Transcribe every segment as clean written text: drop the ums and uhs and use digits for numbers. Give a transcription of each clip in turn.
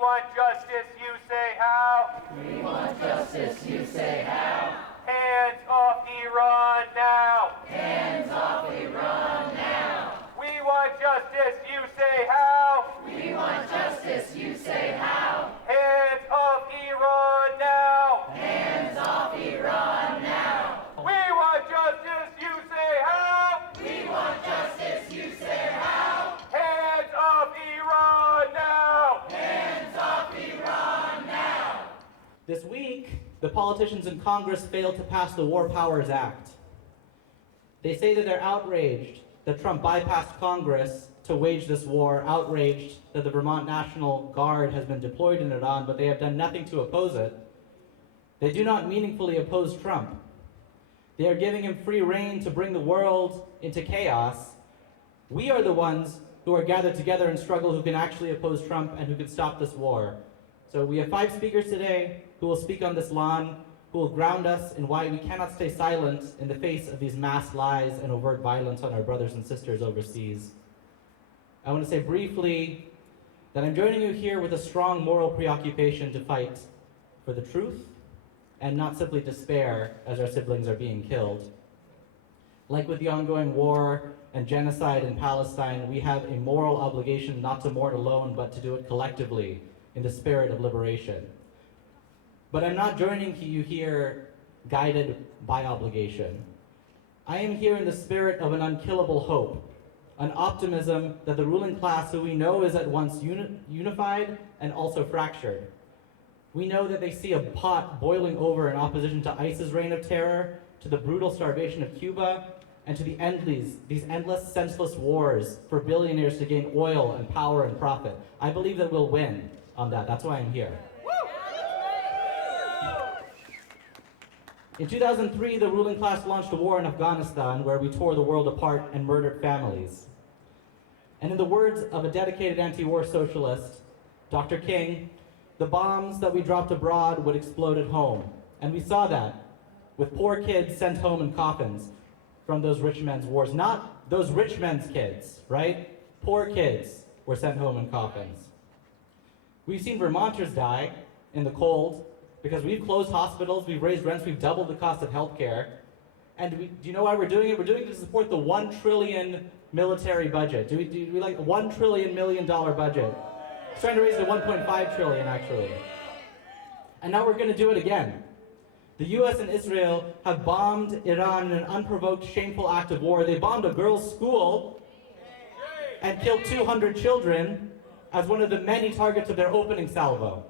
want justice, you say how? We want justice, you say how? Hands off Iran now! Hands off Iran now! We want justice, you say how? We want justice, you say how? Hands off Iran now! Hands off Iran now! We want justice, you say how? We want justice, you say how? Hands off Iran now! Hands off Iran now! This week, the politicians in Congress failed to pass the War Powers Act. They say that they're outraged that Trump bypassed Congress to wage this war, outraged that the Vermont National Guard has been deployed in Iran, but they have done nothing to oppose it. They do not meaningfully oppose Trump. They are giving him free rein to bring the world into chaos. We are the ones who are gathered together and struggle who can actually oppose Trump and who can stop this war. So we have 5 speakers today who will speak on this lawn, who will ground us in why we cannot stay silent in the face of these mass lies and overt violence on our brothers and sisters overseas. I want to say briefly that I'm joining you here with a strong moral preoccupation to fight for the truth and not simply despair as our siblings are being killed. Like with the ongoing war and genocide in Palestine, we have a moral obligation not to mourn alone, but to do it collectively in the spirit of liberation. But I'm not joining you here guided by obligation. I am here in the spirit of an unkillable hope, an optimism that the ruling class, who we know is at once unified and also fractured. We know that they see a pot boiling over in opposition to ISIS's reign of terror, to the brutal starvation of Cuba, and to these endless, senseless wars for billionaires to gain oil and power and profit. I believe that we'll win on that. That's why I'm here. In 2003, the ruling class launched a war in Afghanistan where we tore the world apart and murdered families. And in the words of a dedicated anti-war socialist, Dr. King, the bombs that we dropped abroad would explode at home. And we saw that with poor kids sent home in coffins from those rich men's wars. Not those rich men's kids, right? Poor kids were sent home in coffins. We've seen Vermonters die in the cold because we've closed hospitals, we've raised rents, we've doubled the cost of healthcare. And do you know why we're doing it? We're doing it to support the $1 trillion military budget. Do we like a $1 trillion million budget? It's trying to raise it to 1.5 trillion actually. And now we're going to do it again. The U.S. and Israel have bombed Iran in an unprovoked, shameful act of war. They bombed a girls' school and killed 200 children as one of the many targets of their opening salvo.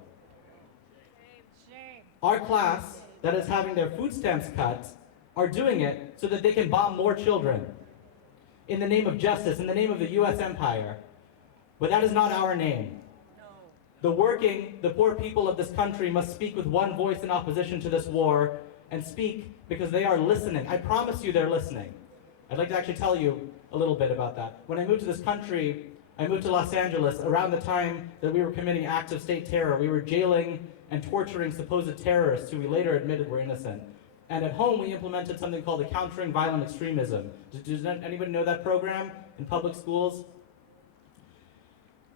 Our class that is having their food stamps cut are doing it so that they can bomb more children in the name of justice, in the name of the U.S. empire. But that is not our name. The poor people of this country must speak with one voice in opposition to this war and speak because they are listening. I promise you they're listening. I'd like to actually tell you a little bit about that. When I moved to this country, I moved to Los Angeles around the time that we were committing acts of state terror. We were jailing and torturing supposed terrorists who we later admitted were innocent. And at home, we implemented something called the Countering Violent Extremism. Does anybody know that program in public schools?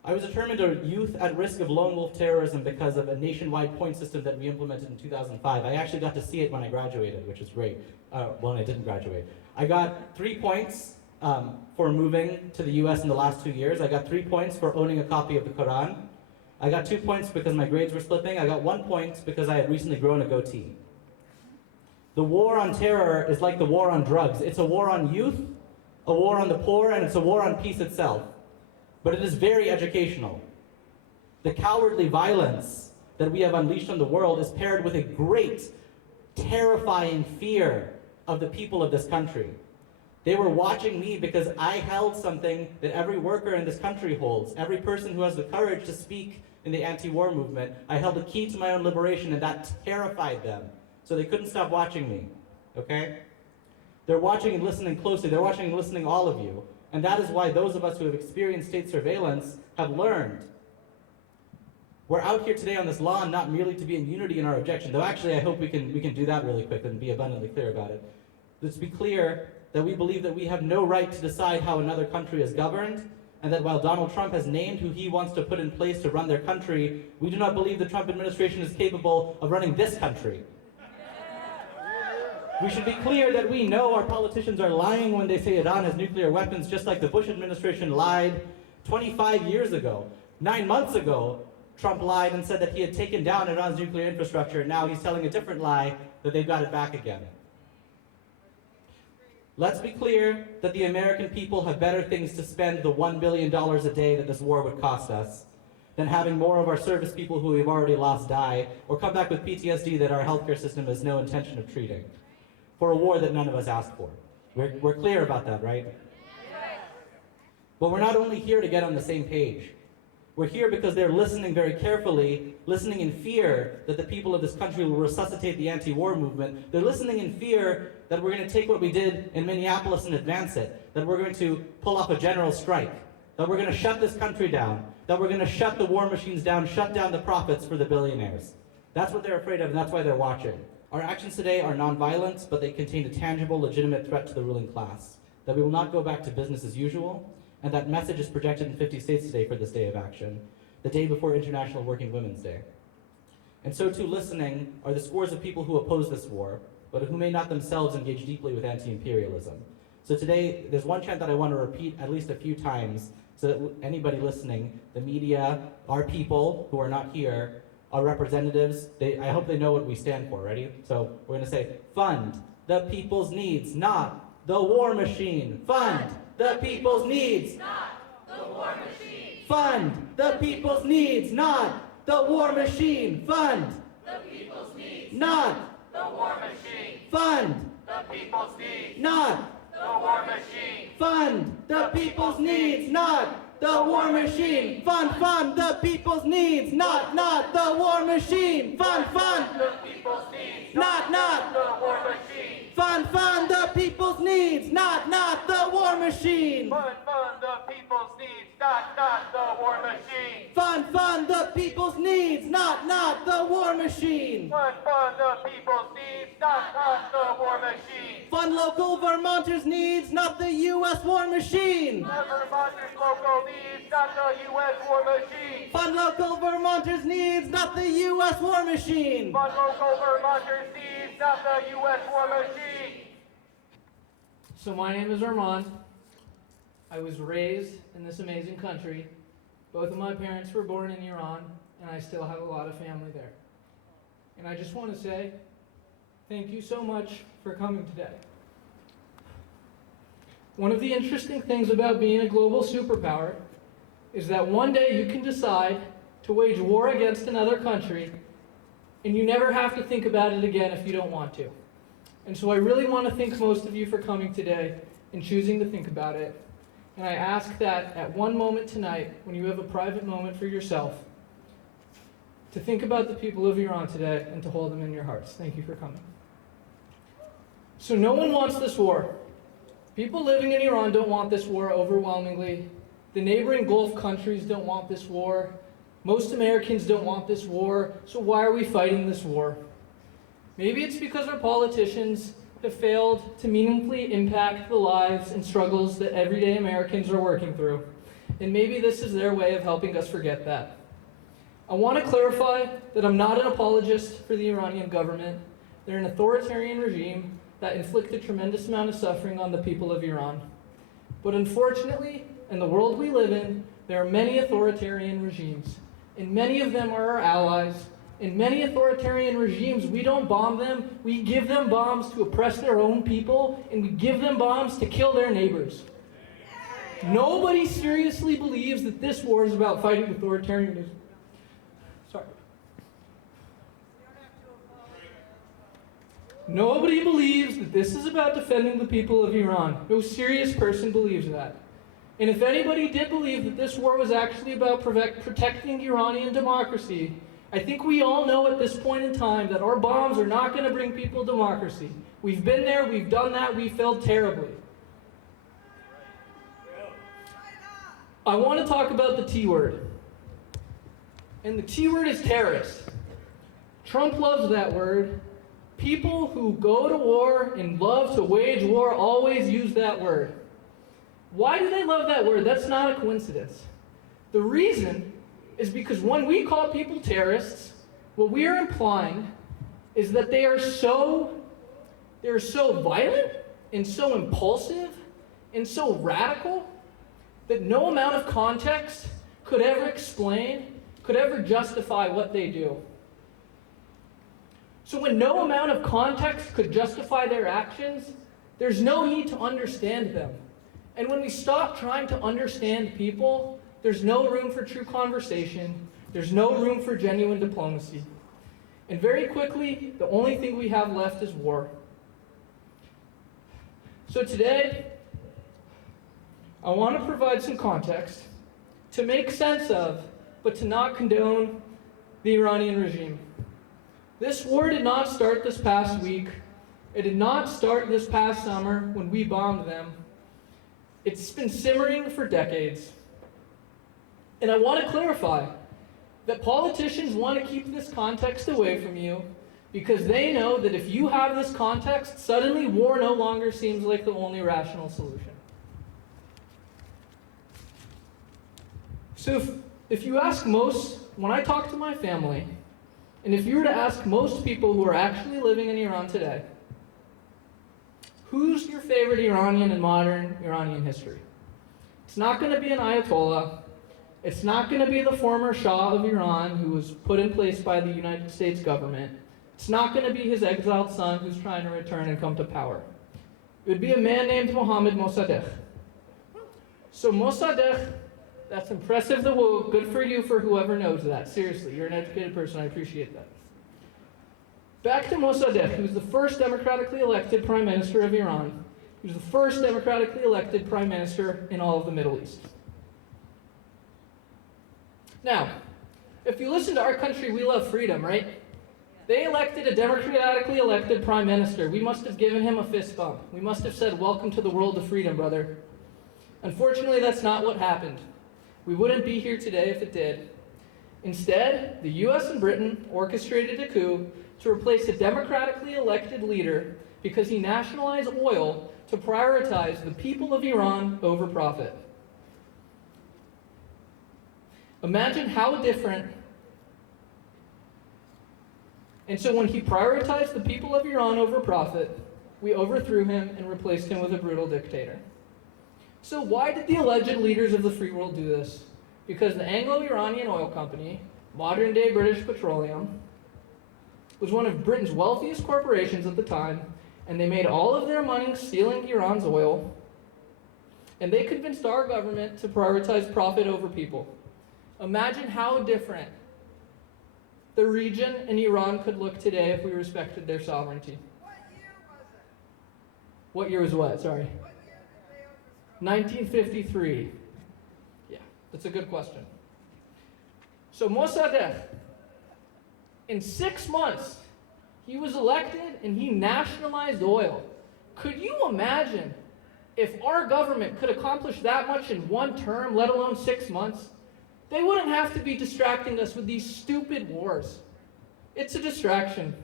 I was determined to youth at risk of lone wolf terrorism because of a nationwide point system that we implemented in 2005. I actually got to see it when I graduated, which is great. When I didn't graduate. I got 3 points for moving to the US in the last 2 years. I got 3 points for owning a copy of the Quran. I got 2 points because my grades were slipping. I got 1 point because I had recently grown a goatee. The war on terror is like the war on drugs. It's a war on youth, a war on the poor, and it's a war on peace itself. But it is very educational. The cowardly violence that we have unleashed on the world is paired with a great, terrifying fear of the people of this country. They were watching me because I held something that every worker in this country holds. Every person who has the courage to speak in the anti-war movement. I held a key to my own liberation, and that terrified them. So they couldn't stop watching me, okay? They're watching and listening closely. They're watching and listening, all of you. And that is why those of us who have experienced state surveillance have learned. We're out here today on this lawn not merely to be in unity in our objection, though actually I hope we can do that really quick and be abundantly clear about it. Let's be clear that we believe that we have no right to decide how another country is governed, and that while Donald Trump has named who he wants to put in place to run their country, we do not believe the Trump administration is capable of running this country. We should be clear that we know our politicians are lying when they say Iran has nuclear weapons, just like the Bush administration lied 25 years ago. 9 months ago, Trump lied and said that he had taken down Iran's nuclear infrastructure, and now he's telling a different lie that they've got it back again. Let's be clear that the American people have better things to spend the $1 billion a day that this war would cost us than having more of our service people who we've already lost die, or come back with PTSD that our healthcare system has no intention of treating, for a war that none of us asked for. We're clear about that, right? But we're not only here to get on the same page. We're here because they're listening very carefully, listening in fear that the people of this country will resuscitate the anti-war movement. They're listening in fear that we're going to take what we did in Minneapolis and advance it, that we're going to pull off a general strike, that we're going to shut this country down, that we're going to shut the war machines down, shut down the profits for the billionaires. That's what they're afraid of, and that's why they're watching. Our actions today are nonviolent, but they contain a tangible, legitimate threat to the ruling class, that we will not go back to business as usual, and that message is projected in 50 states today for this day of action, the day before International Working Women's Day. And so too listening are the scores of people who oppose this war, but who may not themselves engage deeply with anti-imperialism. So today, there's one chant that I want to repeat at least a few times, so that anybody listening, the media, our people who are not here, our representatives, I hope they know what we stand for. Ready? So we're going to say, fund the people's needs, not the war machine. Fund the people's needs, Not the war machine. fund the people's needs, not the war machine. Fund The people's needs. not The war machine. fund The people's needs. not The war machine. fund the people's needs, not the war machine. Fund the people's needs, not the war machine. Fund The people's needs. not The war machine. fund the people's needs, not the war machine. Fund the people's needs, not the war machine. Fund the people's needs, not the war machine. Fund the people's needs, not the war machine. Fund local Vermonters' needs, not the U.S. war machine. Fund Vermonters' local needs, not the U.S. war machine. Fund local Vermonters' needs, not the U.S. war machine. Fund local Vermonters' needs, not the U.S. war machine. So my name is Arman. I was raised in this amazing country. Both of my parents were born in Iran, and I still have a lot of family there. And I just want to say, thank you so much for coming today. One of the interesting things about being a global superpower is that one day you can decide to wage war against another country, and you never have to think about it again if you don't want to. And so I really want to thank most of you for coming today and choosing to think about it. And I ask that at one moment tonight, when you have a private moment for yourself, to think about the people of Iran today and to hold them in your hearts. Thank you for coming. So no one wants this war. People living in Iran don't want this war overwhelmingly. The neighboring Gulf countries don't want this war. Most Americans don't want this war. So why are we fighting this war? Maybe it's because our politicians have failed to meaningfully impact the lives and struggles that everyday Americans are working through. And maybe this is their way of helping us forget that. I want to clarify that I'm not an apologist for the Iranian government. They're an authoritarian regime that inflicted a tremendous amount of suffering on the people of Iran. But unfortunately, in the world we live in, there are many authoritarian regimes, and many of them are our allies. In many authoritarian regimes, we don't bomb them, we give them bombs to oppress their own people, and we give them bombs to kill their neighbors. Nobody seriously believes that this war is about fighting authoritarianism. Sorry. Nobody believes that this is about defending the people of Iran. No serious person believes that. And if anybody did believe that this war was actually about protecting Iranian democracy, I think we all know at this point in time that our bombs are not going to bring people democracy. We've been there, we've done that, we failed terribly. I want to talk about the T word. And the T word is terrorist. Trump loves that word. People who go to war and love to wage war always use that word. Why do they love that word? That's not a coincidence. The reason is because when we call people terrorists, what we are implying is that they're so violent and so impulsive and so radical that no amount of context could ever explain, could ever justify what they do. So when no amount of context could justify their actions, there's no need to understand them. And when we stop trying to understand people, there's no room for true conversation, there's no room for genuine diplomacy. And very quickly, the only thing we have left is war. So today, I want to provide some context to make sense of, but to not condone, the Iranian regime. This war did not start this past week. It did not start this past summer when we bombed them. It's been simmering for decades. And I want to clarify that politicians want to keep this context away from you because they know that if you have this context, suddenly war no longer seems like the only rational solution. So if you ask most, when I talk to my family, and if you were to ask most people who are actually living in Iran today, who's your favorite Iranian in modern Iranian history? It's not going to be an Ayatollah. It's not going to be the former Shah of Iran who was put in place by the United States government. It's not going to be his exiled son who's trying to return and come to power. It would be a man named Mohammad Mossadegh. So Mossadegh, that's impressive. Good for you for whoever knows that. Seriously, you're an educated person. I appreciate that. Back to Mossadegh. He was the first democratically elected prime minister of Iran. He was the first democratically elected prime minister in all of the Middle East. Now, if you listen to Our Country, We Love Freedom, right? They elected a democratically elected prime minister. We must have given him a fist bump. We must have said, welcome to the world of freedom, brother. Unfortunately, that's not what happened. We wouldn't be here today if it did. Instead, the U.S. and Britain orchestrated a coup to replace a democratically elected leader because he nationalized oil to prioritize the people of Iran over profit. Imagine how different. And so when he prioritized the people of Iran over profit, we overthrew him and replaced him with a brutal dictator. So why did the alleged leaders of the free world do this? Because the Anglo-Iranian Oil Company, modern-day British Petroleum, was one of Britain's wealthiest corporations at the time, and they made all of their money stealing Iran's oil, and they convinced our government to prioritize profit over people. Imagine how different the region and Iran could look today if we respected their sovereignty. What year was it? What year was what? Sorry. What year did they overthrow? 1953. Yeah, that's a good question. So Mossadegh, in 6 months, he was elected and he nationalized oil. Could you imagine if our government could accomplish that much in one term, let alone 6 months? They wouldn't have to be distracting us with these stupid wars. It's a distraction.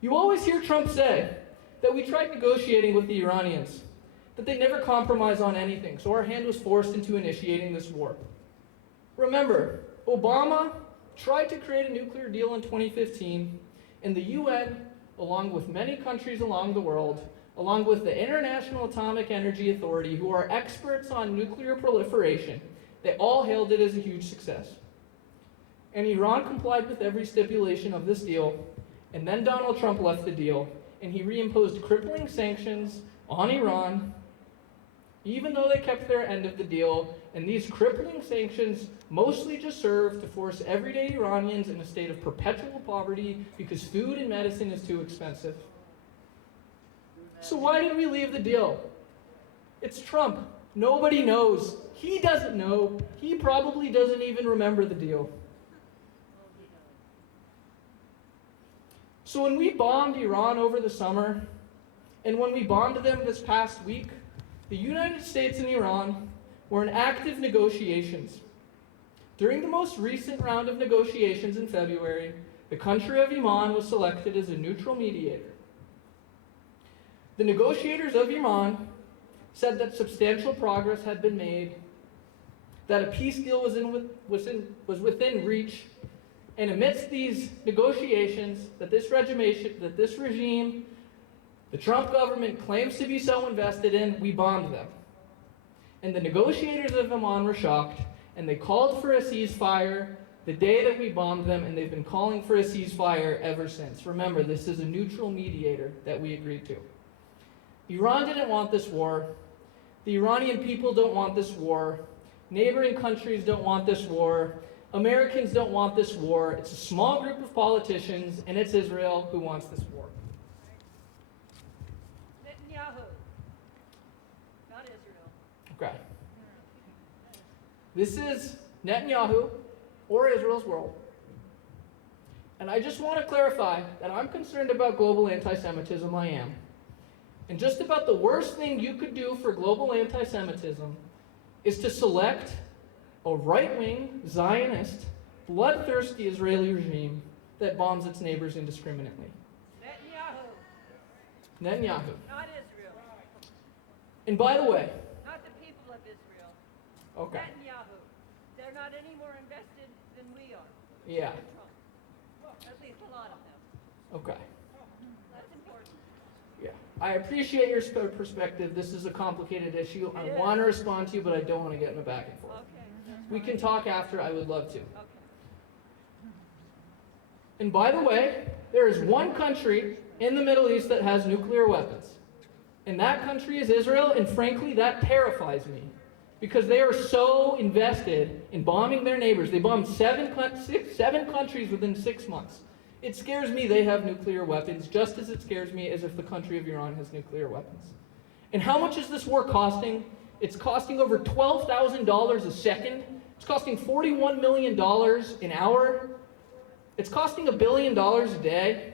You always hear Trump say that we tried negotiating with the Iranians, that they never compromise on anything, so our hand was forced into initiating this war. Remember, Obama tried to create a nuclear deal in 2015, and the UN, along with many countries along the world, along with the International Atomic Energy Authority, who are experts on nuclear proliferation, they all hailed it as a huge success. And Iran complied with every stipulation of this deal, and then Donald Trump left the deal, and he reimposed crippling sanctions on Iran, even though they kept their end of the deal, and these crippling sanctions mostly just serve to force everyday Iranians in a state of perpetual poverty because food and medicine is too expensive. So why did we leave the deal? It's Trump. Nobody knows. He doesn't know. He probably doesn't even remember the deal. So when we bombed Iran over the summer, and when we bombed them this past week, the United States and Iran were in active negotiations. During the most recent round of negotiations in February, the country of Iran was selected as a neutral mediator. The negotiators of Iran said that substantial progress had been made, that a peace deal was within reach, and amidst these negotiations that this regime, the Trump government claims to be so invested in, we bombed them. And the negotiators of Vermont were shocked, and they called for a ceasefire the day that we bombed them, and they've been calling for a ceasefire ever since. Remember, this is a neutral mediator that we agreed to. Iran didn't want this war. The Iranian people don't want this war. Neighboring countries don't want this war. Americans don't want this war. It's a small group of politicians, and it's Israel who wants this war. Netanyahu, not Israel. Okay. This is Netanyahu or Israel's world. And I just want to clarify that I'm concerned about global anti-Semitism. I am. And just about the worst thing you could do for global anti-Semitism is to select a right-wing, Zionist, bloodthirsty Israeli regime that bombs its neighbors indiscriminately. Netanyahu, Not Israel. and by the way, Not the people of Israel. okay, Netanyahu. They're not any more invested than we are. yeah, in Trump. At least a lot of them. okay, That's important. yeah. I appreciate your perspective. This is a complicated issue. I It is. want to respond to you, but I don't want to get in a back and forth. Okay. That's We fine. can talk after. I would love to. Okay. And by the way, there is one country in the Middle East that has nuclear weapons. And that country is Israel, and frankly, that terrifies me. Because they are so invested in bombing their neighbors. They bombed seven countries within 6 months. It scares me they have nuclear weapons, just as it scares me as if the country of Iran has nuclear weapons. And how much is this war costing? It's costing over $12,000 a second. It's costing $41 million an hour. It's costing $1 billion a day.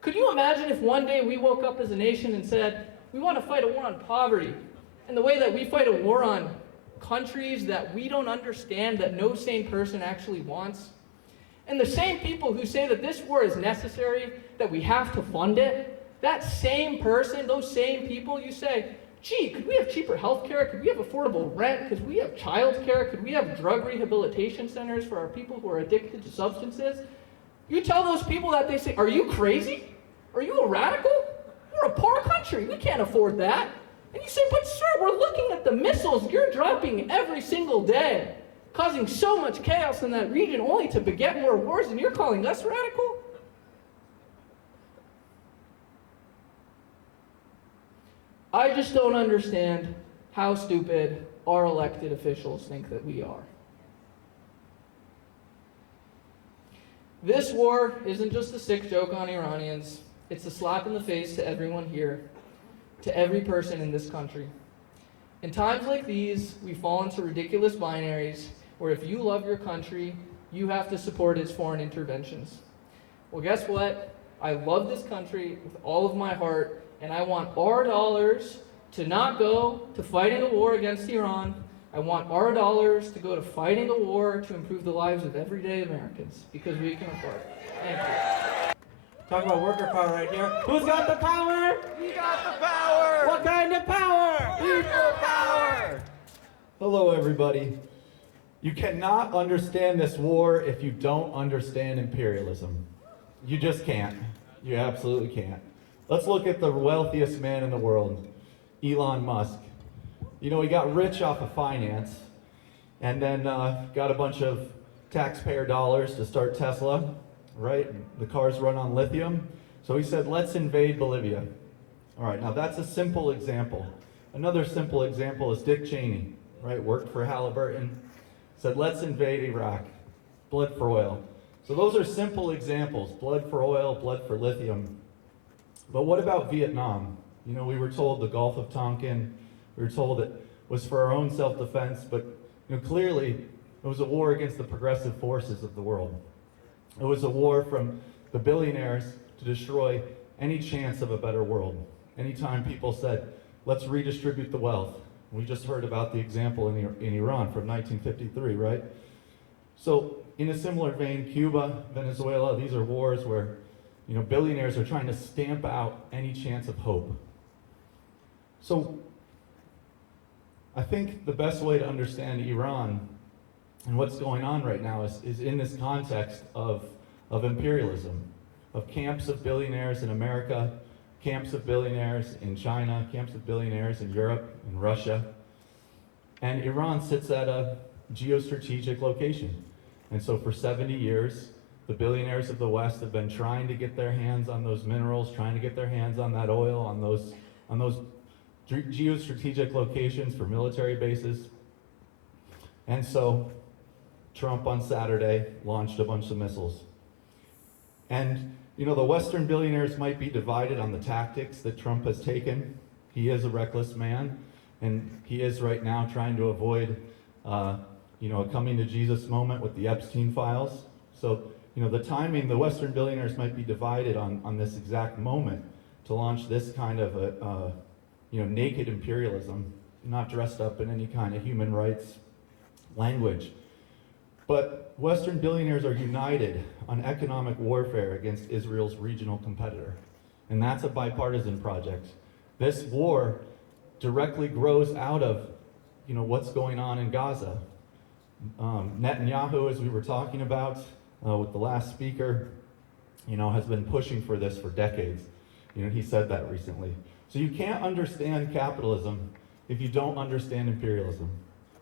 Could you imagine if one day we woke up as a nation and said, we want to fight a war on poverty, and the way that we fight a war on countries that we don't understand, that no sane person actually wants? And the same people who say that this war is necessary, that we have to fund it, that same person, those same people, you say, gee, could we have cheaper health care? Could we have affordable rent? Could we have child care? Could we have drug rehabilitation centers for our people who are addicted to substances? You tell those people that, they say, are you crazy? Are you a radical? We're a poor country. We can't afford that. And you say, but sir, we're looking at the missiles you're dropping every single day, causing so much chaos in that region only to beget more wars, and you're calling us radical? I just don't understand how stupid our elected officials think that we are. This war isn't just a sick joke on Iranians. It's a slap in the face to everyone here, to every person in this country. In times like these, we fall into ridiculous binaries where if you love your country, you have to support its foreign interventions. Well, guess what? I love this country with all of my heart, and I want our dollars to not go to fighting a war against Iran. I want our dollars to go to fighting a war to improve the lives of everyday Americans, because we can afford it. Thank you. Talk about worker power right here. Who's got the power? We got the power! What kind of power? People power! Hello, everybody. You cannot understand this war if you don't understand imperialism. You just can't. You absolutely can't. Let's look at the wealthiest man in the world, Elon Musk. You know, he got rich off of finance, and then got a bunch of taxpayer dollars to start Tesla, right? The cars run on lithium. So he said, let's invade Bolivia. All right, now that's a simple example. Another simple example is Dick Cheney, right? Worked for Halliburton, said, let's invade Iraq. Blood for oil. So those are simple examples, blood for oil, blood for lithium. But what about Vietnam? You know, we were told the Gulf of Tonkin, we were told it was for our own self-defense, but you know, clearly it was a war against the progressive forces of the world. It was a war from the billionaires to destroy any chance of a better world. Anytime people said, let's redistribute the wealth. We just heard about the example in Iran from 1953, right? So in a similar vein, Cuba, Venezuela, these are wars where you know, billionaires are trying to stamp out any chance of hope. So I think the best way to understand Iran and what's going on right now is in this context of imperialism, of camps of billionaires in America, camps of billionaires in China, camps of billionaires in Europe and Russia. And Iran sits at a geostrategic location. And so for 70 years, the billionaires of the West have been trying to get their hands on those minerals, trying to get their hands on that oil, on those geostrategic locations for military bases. And so Trump on Saturday launched a bunch of missiles. And the Western billionaires might be divided on the tactics that Trump has taken. He is a reckless man, and he is right now trying to avoid a coming to Jesus moment with the Epstein files. So, the timing, the Western billionaires might be divided on this exact moment to launch this kind of naked imperialism, not dressed up in any kind of human rights language. But Western billionaires are united on economic warfare against Israel's regional competitor. And that's a bipartisan project. This war directly grows out of, what's going on in Gaza. Netanyahu, as we were talking about with the last speaker, has been pushing for this for decades. He said that recently. So you can't understand capitalism if you don't understand imperialism.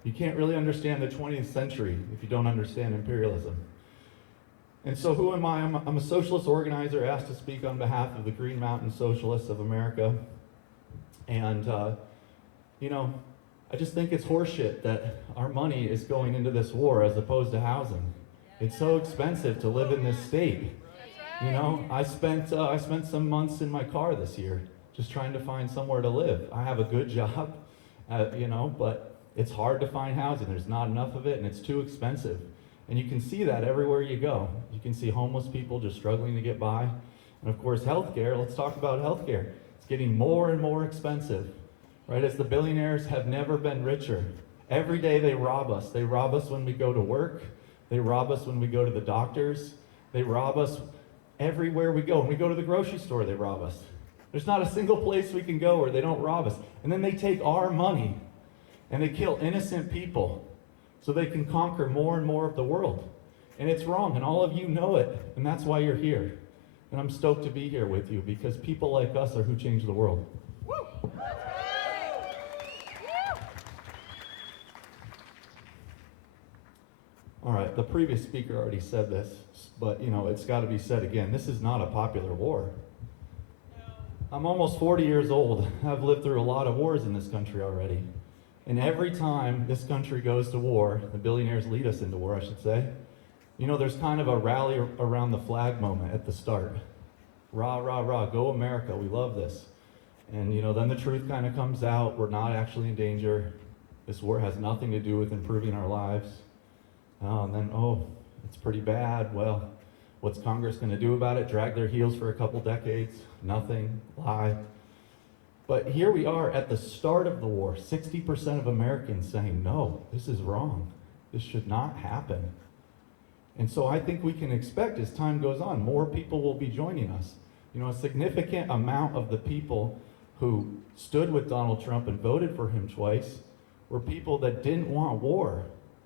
You can't really understand the 20th century if you don't understand imperialism. And so who am I? I'm a socialist organizer asked to speak on behalf of the Green Mountain Socialists of America. And, I just think it's horseshit that our money is going into this war as opposed to housing. It's so expensive to live in this state. I spent some months in my car this year just trying to find somewhere to live. I have a good job, but it's hard to find housing. There's not enough of it, and it's too expensive. And you can see that everywhere you go. You can see homeless people just struggling to get by. And of course, healthcare. Let's talk about healthcare. It's getting more and more expensive, right? As the billionaires have never been richer. Every day they rob us. They rob us when we go to work. They rob us when we go to the doctors. They rob us everywhere we go. When we go to the grocery store, they rob us. There's not a single place we can go where they don't rob us. And then they take our money and they kill innocent people so they can conquer more and more of the world. And it's wrong, and all of you know it, and that's why you're here. And I'm stoked to be here with you, because people like us are who change the world. All right, the previous speaker already said this, but it's got to be said again. This is not a popular war. I'm almost 40 years old. I've lived through a lot of wars in this country already. And every time this country goes to war, the billionaires lead us into war, I should say, there's kind of a rally around the flag moment at the start. Rah, rah, rah, go America, we love this. And then the truth kind of comes out. We're not actually in danger. This war has nothing to do with improving our lives. And then, it's pretty bad. Well, what's Congress going to do about it? Drag their heels for a couple decades? Nothing. Lie. But here we are at the start of the war, 60% of Americans saying, no, this is wrong. This should not happen. And so I think we can expect, as time goes on, more people will be joining us. A significant amount of the people who stood with Donald Trump and voted for him twice were people that didn't want war,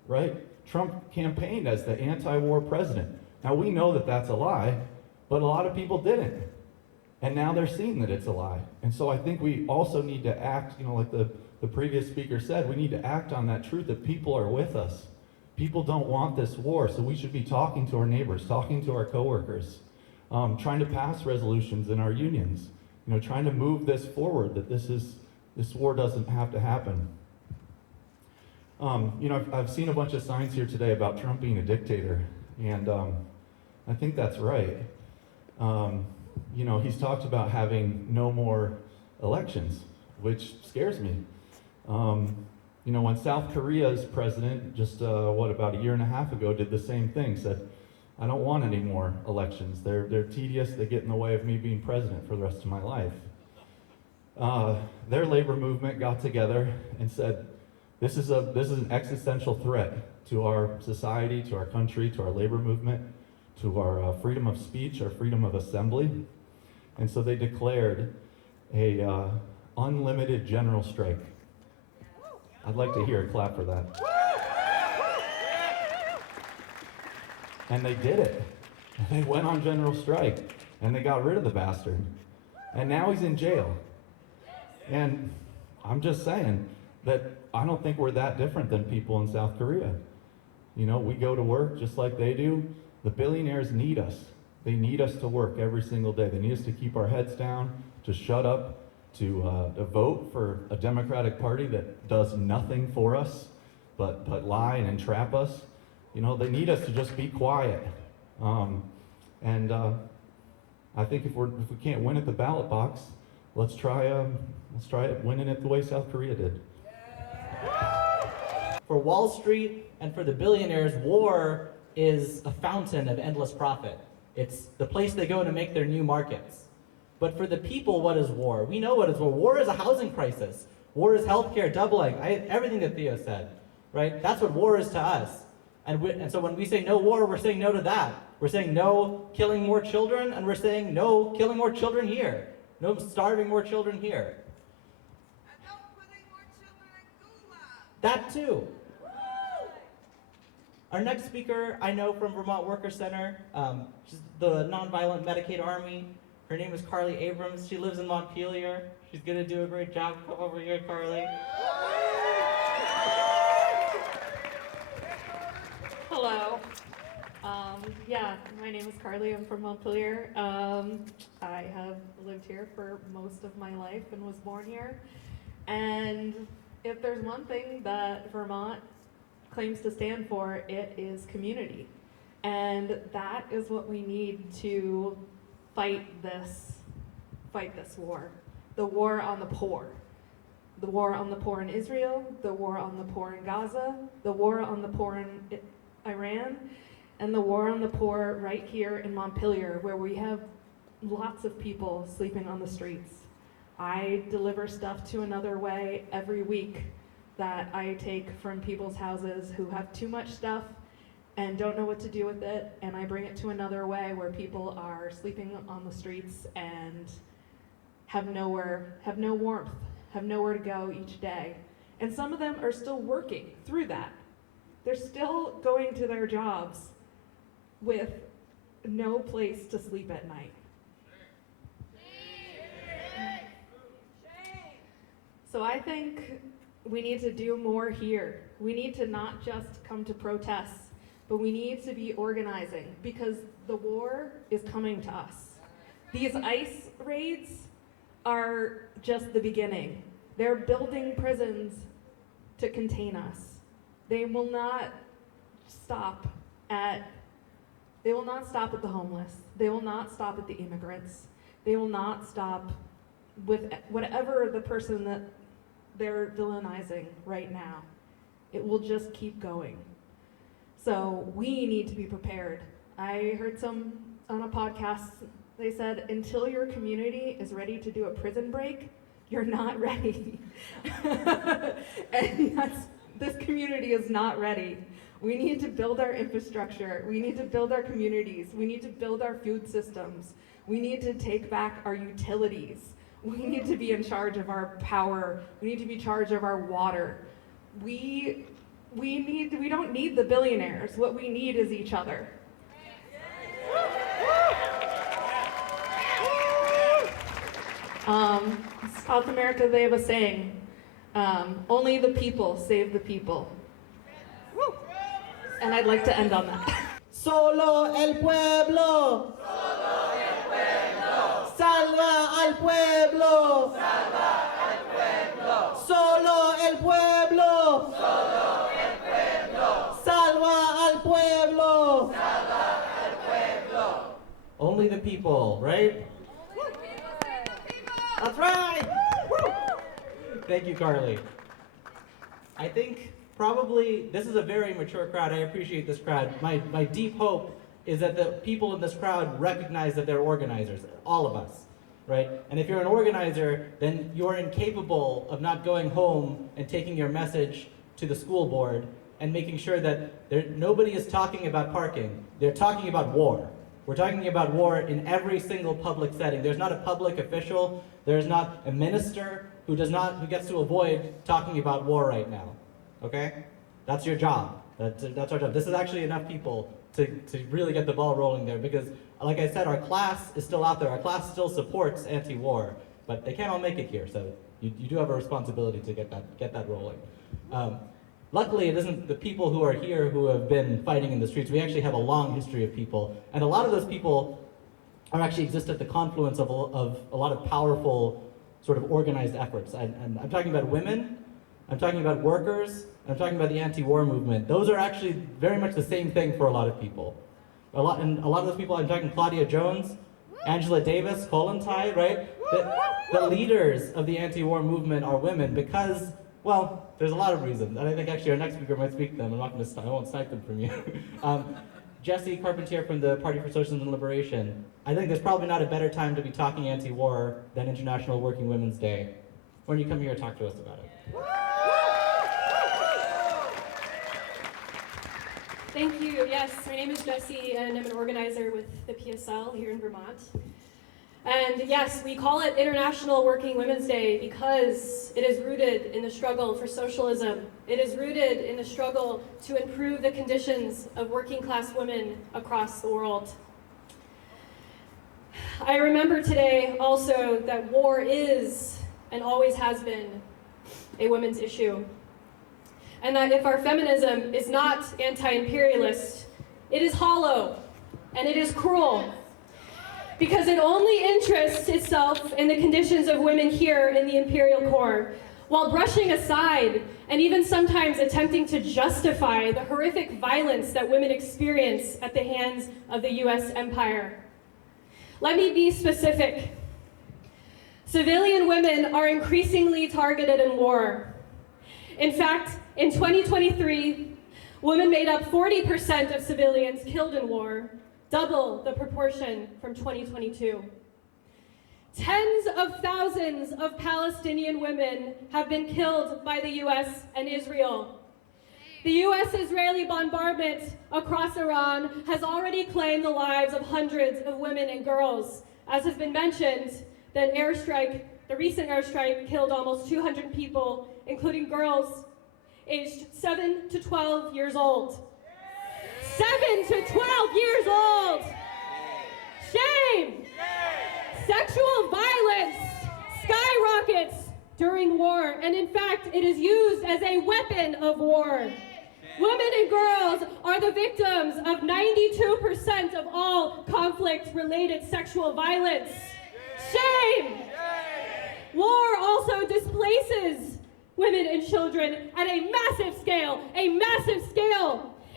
right? Trump campaigned as the anti-war president. Now we know that that's a lie, but a lot of people didn't. And now they're seeing that it's a lie. And so I think we also need to act, like the previous speaker said, we need to act on that truth that people are with us. People don't want this war, so we should be talking to our neighbors, talking to our coworkers, trying to pass resolutions in our unions, trying to move this forward, that this war doesn't have to happen. I've seen a bunch of signs here today about Trump being a dictator, and I think that's right. He's talked about having no more elections, which scares me. When South Korea's president, just about a year and a half ago, did the same thing, said, I don't want any more elections. They're tedious, they get in the way of me being president for the rest of my life. Their labor movement got together and said, this is an existential threat to our society, to our country, to our labor movement, to our freedom of speech, our freedom of assembly. And so they declared a unlimited general strike. I'd like to hear a clap for that. And they did it. They went on general strike, and they got rid of the bastard. And now he's in jail. And I'm just saying that I don't think we're that different than people in South Korea. You know, we go to work just like they do. The billionaires need us. They need us to work every single day. They need us to keep our heads down, to shut up, to vote for a Democratic Party that does nothing for us but lie and entrap us. You know, they need us to just be quiet. I think if we can't win at the ballot box, let's try winning it the way South Korea did. For Wall Street and for the billionaires, war is a fountain of endless profit. It's the place they go to make their new markets. But for the people, what is war? We know what is war. War is a housing crisis. War is healthcare doubling. Everything that Theo said, right? That's what war is to us. And so when we say no war, we're saying no to that. We're saying no killing more children, and we're saying no killing more children here. No starving more children here. And no putting more children in gulag. That too. Our next speaker, I know from Vermont Worker Center, she's the Nonviolent Medicaid Army. Her name is Carly Abrams. She lives in Montpelier. She's gonna do a great job. Come over here, Carly. Hello. Yeah, my name is Carly. I'm from Montpelier. I have lived here for most of my life and was born here. And if there's one thing that Vermont claims to stand for, it is community. And that is what we need to fight this war. The war on the poor. The war on the poor in Israel, the war on the poor in Gaza, the war on the poor in Iran, and the war on the poor right here in Montpelier, where we have lots of people sleeping on the streets. I deliver stuff to Another Way every week that I take from people's houses who have too much stuff and don't know what to do with it, and I bring it to Another Way where people are sleeping on the streets and have no warmth, have nowhere to go each day. And some of them are still working through that. They're still going to their jobs with no place to sleep at night. So I think we need to do more here. We need to not just come to protests, but we need to be organizing, because the war is coming to us. These ICE raids are just the beginning. They're building prisons to contain us. They will not stop at the homeless. They will not stop at the immigrants. They will not stop with whatever the person that they're villainizing right now. It will just keep going. So we need to be prepared. I heard some on a podcast, they said, until your community is ready to do a prison break, you're not ready. And this community is not ready. We need to build our infrastructure. We need to build our communities. We need to build our food systems. We need to take back our utilities. We need to be in charge of our power. We need to be in charge of our water. We don't need the billionaires. What we need is each other. South America, they have a saying, only the people save the people. And I'd like to end on that. Solo el pueblo. Solo el pueblo. Salva al pueblo. Salva al pueblo. Solo el pueblo. Solo el pueblo. Salva al pueblo. Salva al pueblo. Only the people, right? That's right! Woo! Thank you, Carly. I think probably this is a very mature crowd. I appreciate this crowd. My deep hope is that the people in this crowd recognize that they're organizers, all of us, right? And if you're an organizer, then you're incapable of not going home and taking your message to the school board and making sure that nobody is talking about parking. They're talking about war. We're talking about war in every single public setting. There's not a public official, there's not a minister who gets to avoid talking about war right now, okay? That's your job. That's our job. This is actually enough people to really get the ball rolling there because, like I said, our class is still out there. Our class still supports anti-war, but they can't all make it here, so you do have a responsibility to get that rolling. Luckily, it isn't the people who are here who have been fighting in the streets. We actually have a long history of people, and a lot of those people actually exist at the confluence of a lot of powerful sort of organized efforts. And I'm talking about women, I'm talking about workers, I'm talking about the anti-war movement. Those are actually very much the same thing for a lot of people. A lot of those people, I'm talking Claudia Jones, Angela Davis, Kollontai, right? The leaders of the anti-war movement are women because, well, there's a lot of reasons, and I think actually our next speaker might speak to them. I won't snipe them from you. Jesse Charpentier from the Party for Socialism and Liberation. I think there's probably not a better time to be talking anti-war than International Working Women's Day. Why don't you come here and talk to us about it? Thank you. Yes, my name is Jessie, and I'm an organizer with the PSL here in Vermont. And yes, we call it International Working Women's Day because it is rooted in the struggle for socialism. It is rooted in the struggle to improve the conditions of working class women across the world. I remember today also that war is, and always has been, a women's issue. And that if our feminism is not anti-imperialist, it is hollow and it is cruel. Because it only interests itself in the conditions of women here in the imperial core, while brushing aside and even sometimes attempting to justify the horrific violence that women experience at the hands of the U.S. empire. Let me be specific. Civilian women are increasingly targeted in war. In fact, in 2023, women made up 40% of civilians killed in war, double the proportion from 2022. Tens of thousands of Palestinian women have been killed by the U.S. and Israel. The U.S. Israeli bombardment across Iran has already claimed the lives of hundreds of women and girls. As has been mentioned, the recent airstrike killed almost 200 people, including girls aged 7 to 12 years old. 7 to 12 years old! Shame! Sexual violence skyrockets during war, and in fact, it is used as a weapon of war. Women and girls are the victims of 92% of all conflict-related sexual violence. Shame! War also displaces women and children at a massive scale,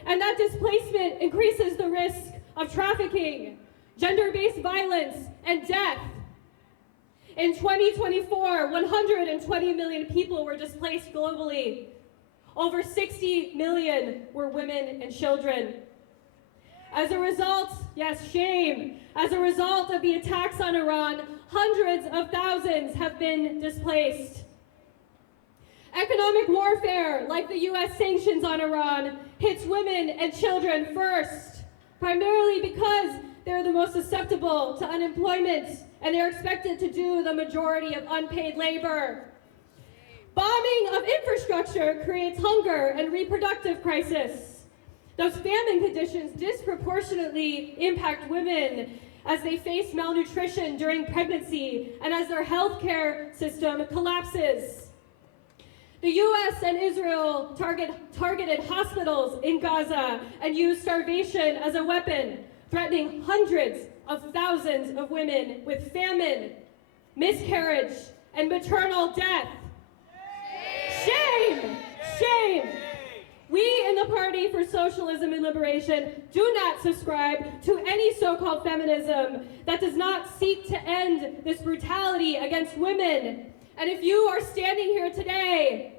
and that displacement increases the risk of trafficking, gender-based violence, and death. In 2024, 120 million people were displaced globally. Over 60 million were women and children. As a result, yes, shame, as a result of the attacks on Iran, hundreds of thousands have been displaced. Economic warfare, like the U.S. sanctions on Iran, hits women and children first, primarily because they're the most susceptible to unemployment and they're expected to do the majority of unpaid labor. Bombing of infrastructure creates hunger and reproductive crisis. Those famine conditions disproportionately impact women as they face malnutrition during pregnancy and as their healthcare system collapses. The U.S. and Israel targeted hospitals in Gaza and used starvation as a weapon, threatening hundreds of thousands of women with famine, miscarriage, and maternal death. Shame! Shame! We in the Party for Socialism and Liberation do not subscribe to any so-called feminism that does not seek to end this brutality against women. And if you are standing here today,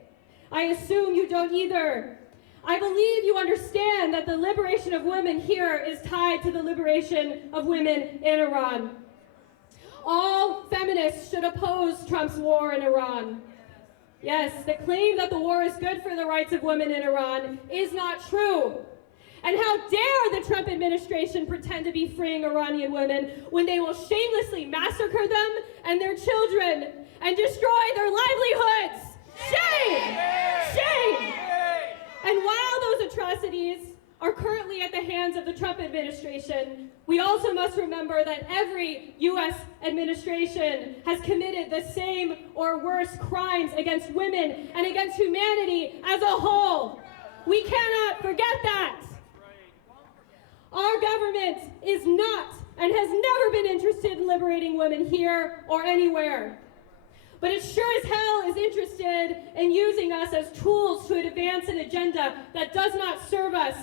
I assume you don't either. I believe you understand that the liberation of women here is tied to the liberation of women in Iran. All feminists should oppose Trump's war in Iran. Yes, the claim that the war is good for the rights of women in Iran is not true. And how dare the Trump administration pretend to be freeing Iranian women when they will shamelessly massacre them and their children and destroy their livelihoods. Shame! Shame! And while those atrocities are currently at the hands of the Trump administration, we also must remember that every U.S. administration has committed the same or worse crimes against women and against humanity as a whole. We cannot forget that. Our government is not and has never been interested in liberating women here or anywhere. But it sure as hell is interested in using us as tools to advance an agenda that does not serve us,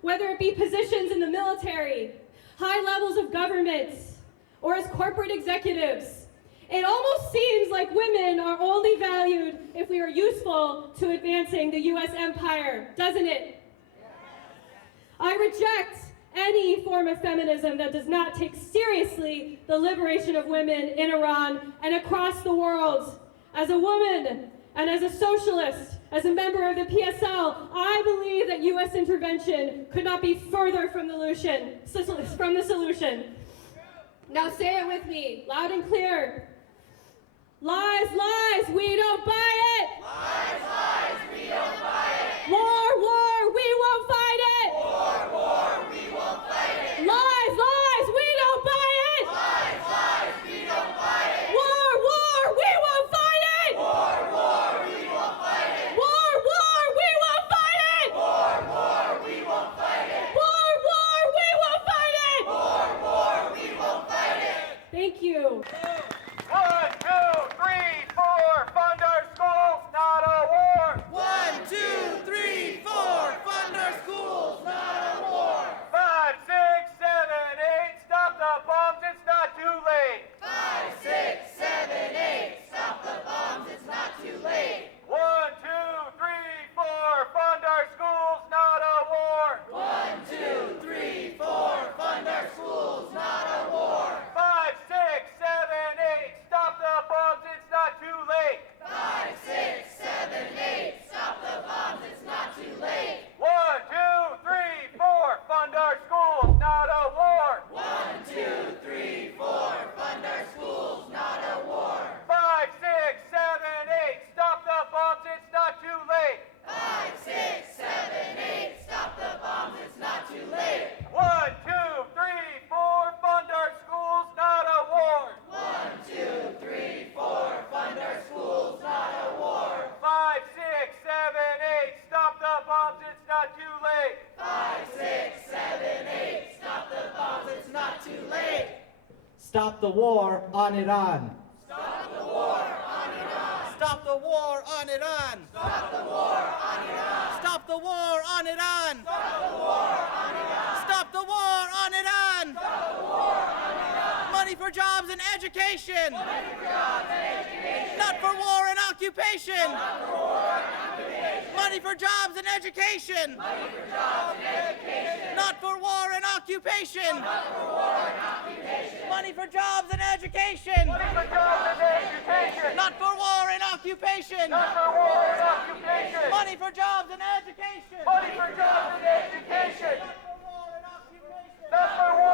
whether it be positions in the military, high levels of government, or as corporate executives. It almost seems like women are only valued if we are useful to advancing the U.S. empire, doesn't it? I reject any form of feminism that does not take seriously the liberation of women in Iran and across the world. As a woman and as a socialist, as a member of the PSL, I believe that U.S. intervention could not be further from the solution. Now say it with me, loud and clear. Lies, lies, we don't buy it! Lies, lies, we don't buy it! War, war, we won't fight it! War, war, we won't fight it! Lies, lies, we don't buy it! Lies, lies, we don't buy it! War, war, we won't fight it! War, war, we won't fight it! War, war, we won't fight it! War, war, we won't fight it! War, war, we won't fight it! War, war, we won't fight it! Thank you. 1, 2, 3, 4, fund our schools, not a war. 1, 2, 3, 4, fund our schools, not a war. 5, 6, 7, 8, stop the bombs, it's not too late. 5, 6, 7, 8, stop the bombs, it's not too late. 1, 2, 3, 4, fund our schools, not a war. 1, 2, 3, 4, fund our schools, not a war. 5, 6, 7, 8, stop the bombs, it's not too late. 5, 6, 7, 8, stop the bombs, it's not too late. 1, 2, 3, 4, fund our schools, not a war. 1, 2, 3, 4, fund our schools, not a war. 5, 6, 7, 8, stop the bombs, it's not too late. 5, 6, 7, 8, stop the bombs, it's not too late. 1, 2, 3, 4, fund our schools, not a war. 1, 2, 3, 4, fund our schools, not a war. 5, 6, 7, 8, stop the bombs, it's not too late. 5, 6, 7, 8, stop the bombs, it's not too late. Stop the war on Iran. Stop the war on Iran. Stop the war on Iran. Stop the war on Iran. Stop the war on Iran. Stop the war on Iran. Stop the war on Iran. Stop the war on Iran. Money for jobs and education. Money for jobs and education. Not for war and occupation. Not for war and occupation. Money for jobs and education. Money for jobs and education. Not for war and occupation. Not for war and occupation. Money for jobs and education. Money for jobs and education. Not for war and occupation. Not for war and occupation. Money for jobs and education. Money for jobs and education. Not for war and occupation. Not for war